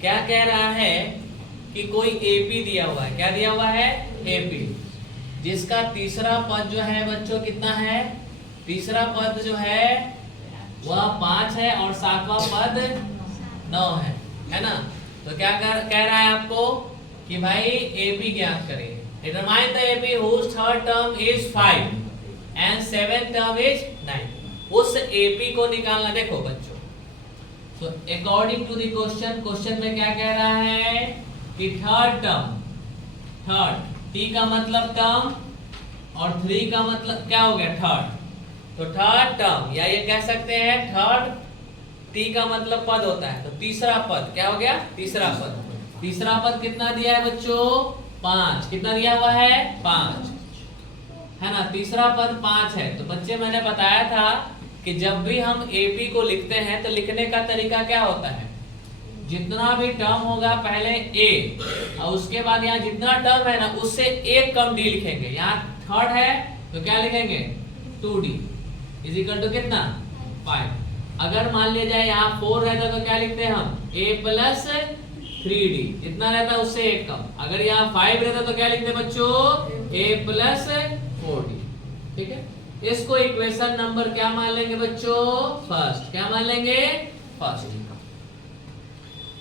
क्या कह रहा है कि कोई एपी दिया हुआ है। क्या दिया हुआ है? एपी, जिसका तीसरा पद जो है बच्चों कितना है? तीसरा पद जो है वह 5 है और सातवां पद 9 है ना। तो क्या कह रहा है आपको कि भाई एपी ज्ञात करें। Determine the AP whose third term is 5 and seventh term is 9। उस एपी को निकालना। देखो बच्चों, तो अकॉर्डिंग टू द क्वेश्चन में क्या कह रहा है कि थर्ड टर्म, थर्ड टी का मतलब टर्म और 3 का मतलब क्या हो गया? थर्ड। तो थर्ड टर्म, या ये कह सकते हैं थर्ड टी का मतलब पद होता है, तो तीसरा पद क्या हो गया? तीसरा पद। तीसरा पद कितना दिया है बच्चों? 5। कितना दिया हुआ है? 5 है ना। तीसरा पद 5 है। तो बच्चे मैंने बताया था कि जब भी हम एपी को लिखते हैं तो लिखने का तरीका क्या होता है? जितना भी टर्म होगा पहले ए और उसके बाद यहाँ जितना टर्म है ना उससे एक कम डी लिखेंगे। यहाँ थर्ड है तो क्या लिखेंगे? 2d इज इक्वल टू कितना? 5। अगर मान लिया जाए यहाँ 4 रहता तो क्या लिखते हैं हम? a plus 3d। जितना रहता है उससे एक कम। अगर यहाँ 5 रहता तो क्या लिखते बच्चों? a plus 4d। ठीक है, इसको इक्वेशन नंबर क्या मान लेंगे बच्चों? फर्स्ट। क्या मान लेंगे? फर्स्ट।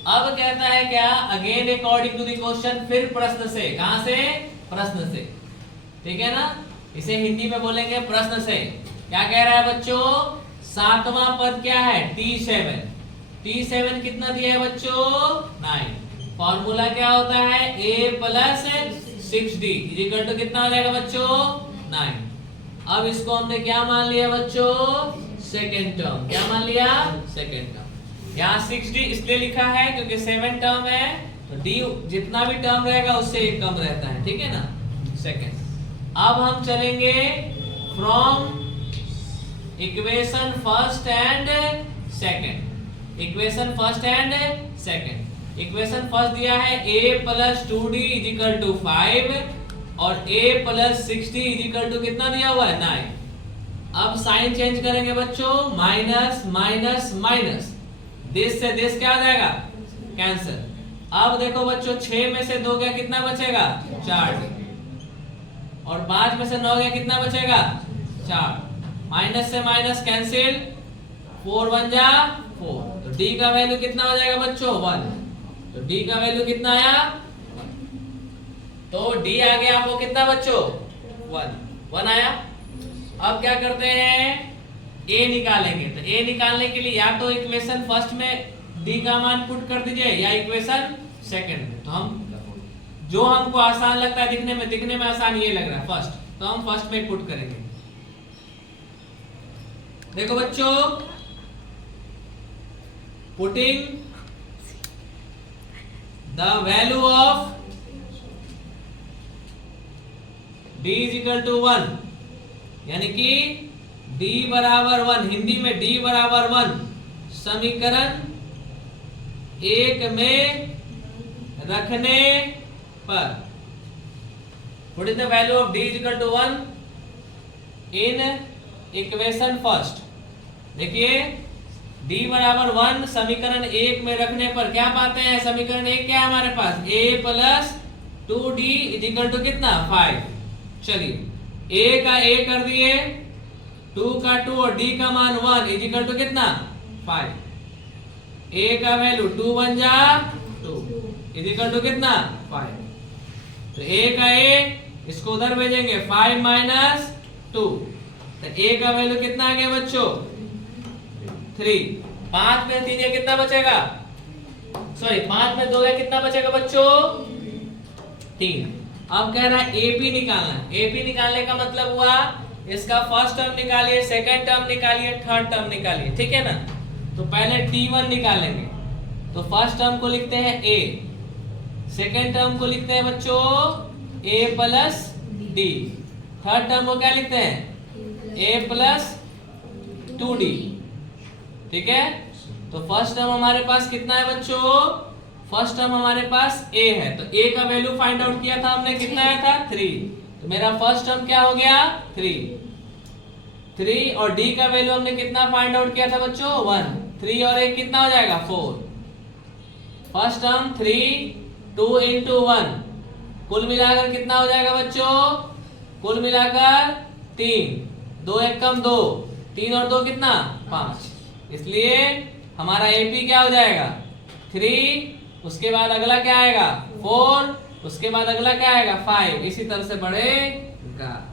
अब कहता है क्या? Again according to the question, फिर प्रश्न से। कहां से? प्रश्न से। ठीक है ना, इसे हिंदी में बोलेंगे प्रश्न से। क्या कह रहा है बच्चों? सातवां पद क्या है? T7। T7 कितना दिया है बच्चों? 9। फॉर्मूला क्या होता है? a plus 6d is equal to कितना हो जाएगा बच्चों? 9। अब इसको हमने क्या मान लिया बच्चों? Second term. क्या मान लिया? Second term. यहाँ 6d इसलिए लिखा है क्योंकि 7 टर्म है, तो d जितना भी टर्म रहेगा उससे एक कम रहता है। ठीक है ना, सेकेंड। अब हम चलेंगे from equation first and second. Equation first and second. Equation first दिया है a plus 2d is equal to 5 और a plus 6d is equal to कितना दिया हुआ है? 9। अब साइन चेंज करेंगे बच्चों, माइनस माइनस माइनस, दिस से दिस क्या हो जाएगा? कैंसिल। अब देखो बच्चों, 6 में से 2 गया, कितना बचेगा? 4। और 5 में से 9 गया, कितना बचेगा? 4। माइनस से माइनस कैंसिल, 4 1 जा 4। तो d का वैल्यू कितना हो जाएगा बच्चों? 1। तो d का वैल्यू कितना आया? तो d आ गया आपको कितना बच्चों? 1 आया। अब क्या करते हैं? a निकालेंगे। तो a निकालने के लिए या तो इक्वेशन फर्स्ट में d का मान पुट कर दीजिए या इक्वेशन सेकंड में। तो हम जो हमको आसान लगता है दिखने में आसान ये लग रहा है फर्स्ट, तो हम फर्स्ट में पुट करेंगे। देखो बच्चों, putting the value of d is equal to 1, यानी कि d बराबर 1, हिंदी में d बराबर 1 समीकरण 1 में रखने पर, put in the value of d is equal to 1 in equation first. देखिए d बराबर 1 समीकरण 1 में रखने पर क्या पाते हैं? समीकरण 1 क्या है हमारे पास? a plus 2d is equal to कितना? 5। चलिए a का a कर दिए, 2 का 2 और d का मान 1 इज इक्वल टू कितना? 5। a का वैल्यू 2 1 जा 2 इज इक्वल टू कितना? 5। तो a का a इसको उधर भेजेंगे, 5 माइनस 2। तो a का वैल्यू कितना आ गया बच्चों? 3। 5 में 3 कितना बचेगा? सॉरी 5 में 2 कितना बचेगा बच्चों? 3। अब कह रहा है एपी निकालना। एपी निकालने का मतलब हुआ इसका फर्स्ट टर्म निकालिए, सेकंड टर्म निकालिए, थर्ड टर्म निकालिए। ठीक है ना। तो पहले T1 निकालेंगे। तो फर्स्ट टर्म को लिखते हैं a, सेकंड टर्म को लिखते हैं बच्चों a plus d, third term को क्या लिखते हैं? a plus 2d। ठीक है, तो फर्स्ट टर्म हमारे पास कितना है बच्चों? फर्स्ट टर्म हमारे पास a है, तो a का वैल्यू फाइंड आउट किया था हमने, कितना आया था? 3। तो मेरा फर्स्ट टर्म क्या हो गया? 3 और d का वैल्यू हमने कितना फाइंड आउट किया था बच्चों? 1। 3 और 1 कितना हो जाएगा? 4। फर्स्ट टर्म 3, 2 into 1, कुल मिलाकर कितना हो जाएगा बच्चों? कुल मिलाकर 3, 2 एक कम 2, 3 और 2 कितना? 5। इसलिए हमारा एपी क्या हो जाएगा? 3, उसके बाद अगला क्या आएगा? 4, उसके बाद अगला क्या आएगा? 5। इसी तरह से बढ़ेगा।